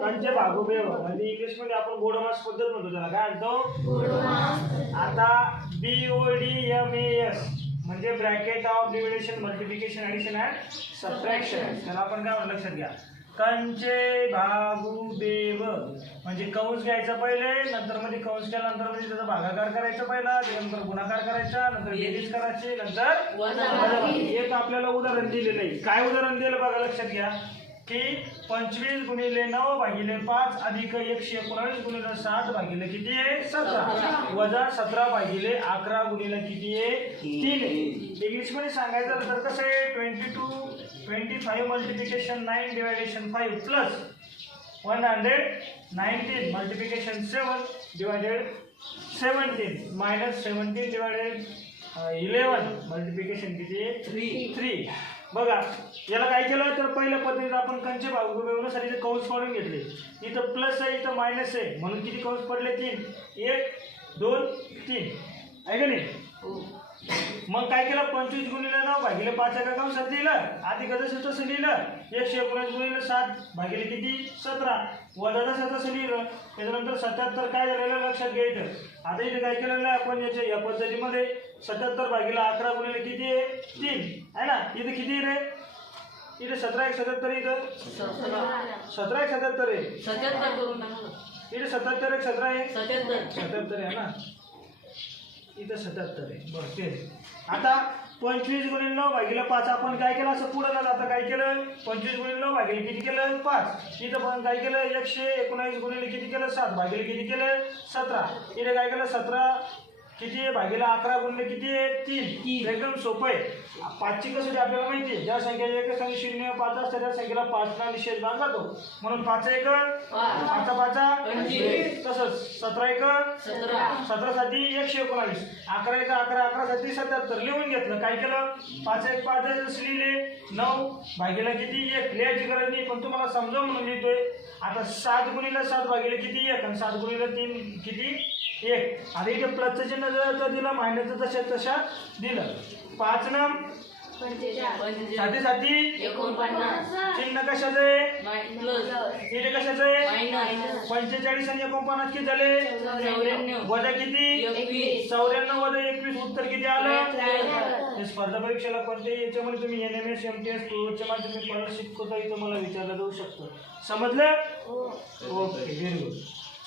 कंचे भागोबेव म्हणजे इंग्लिश मध्ये आपण गोडमास पद्धत म्हणतो त्याला. काय म्हणतो? आता BODMAS म्हणजे bracket of division multiplication addition and subtraction. त्याला आपण काय म्हणतो लक्षात घ्या. कंचे भागोबेव म्हणजे कंस घ्यायचा पहिले, नंतर मध्ये कंस केल्यानंतर मध्ये त्याचा भागाकार करायचा पहिला, त्यानंतर गुणाकार करायचा, नंतर बेरीज करायची, नंतर वजाबाकी. एक आपल्याला उदाहरण दिलेलं आहे. काय उदाहरण दिलं बघा लक्षात घ्या की 25 गुणिले 9 भागिले 5 अधिक 119 गुणिले 7 भागिले किती आहे 17 वजा 17 भागिले 11 गुणिले किती आहे 3 आहे. इंग्लिश मध्ये सांगायचं तर कसं आहे 25 multiplication 9 deviation 5 plus 119 multiplication 7 divided 17 minus 17 divided 11 multiplication किती आहे 3. बघा याला काय केलं तर पहिल्या पद्धतीत आपण कंचे भागोबेवसाठी कंस काढून घेतले. इथं प्लस आहे इथं मायनस आहे म्हणून किती कंस पडले 3 1 2 3 आहे का नाही. मग काय केलं 25 गुणिले 9 भागिले 5 एका कंसात लिहिलं आधी कसं तसं लिहिलं 119 गुणिले 7 भागिले किती 17 वजा तसं लिहिलं. त्याच्यानंतर 77 काय झालेलं लक्षात घ्यायचं. आता इथे काय केलेलं आहे आपण या पद्धतीमध्ये 77 भागिले 11 गुणिले किती आहे 3 आहे ना. इथे किती रे इथे 17 1 77 इथं 17 1 77 आहे 77 करून टाका. इथे 77 1 17 आहे 77 आहे ना इथं 77 आहे बरं तेच. आता 25 गुणिले 9 भागिले 5 आपण काय केलं असं पुढे जात आता काय केलं 25 गुणिले 9 भागिले किती केलं 5. इथं पण काय केलं 119 गुणिले किती केलं 7 भागिले किती केलं 17. इथे काय केलं 17 किती आहे भागिले 11 गुणिले किती आहे 3. एकदम सोपं आहे. 5ची कसं आपल्याला माहिती आहे ज्या संख्येच्या एक संख्या 0 5 असतात त्या संख्येला 5 ला निषेध भाग जातो म्हणून 5 1 5 5 25 तसंच 17 1 17 साठी 119 11 1 11 11 साठी 77 लिहून घेतलं. काय केलं 5 1 5 लिहिले 9 भागिले किती 1 लिहायची गरज नाही पण तुम्हाला समजावून म्हणून लिहितोय. आता 7 गुणिले 7 भागिले किती 1 आणि 7 गुणिले 3 किती 1. आता इथे प्लसचं चिन्ह जर दिलं मायनसचं तशा दिलं 5 न 7 चिन्ह कशाचं आहे इथे कशाचं आहे 45 आणि 49 किती झाले वजा किती 94 वजा 21 उत्तर किती आलं. स्पर्धा परीक्षेला कोणत्याही याच्यामध्ये तुम्ही NMS MTS टूच्या माध्यमातून स्कॉलरशिप कोणताही तुम्हाला विचारलं जाऊ शकतं. समजलं ओके व्हेरी गुड.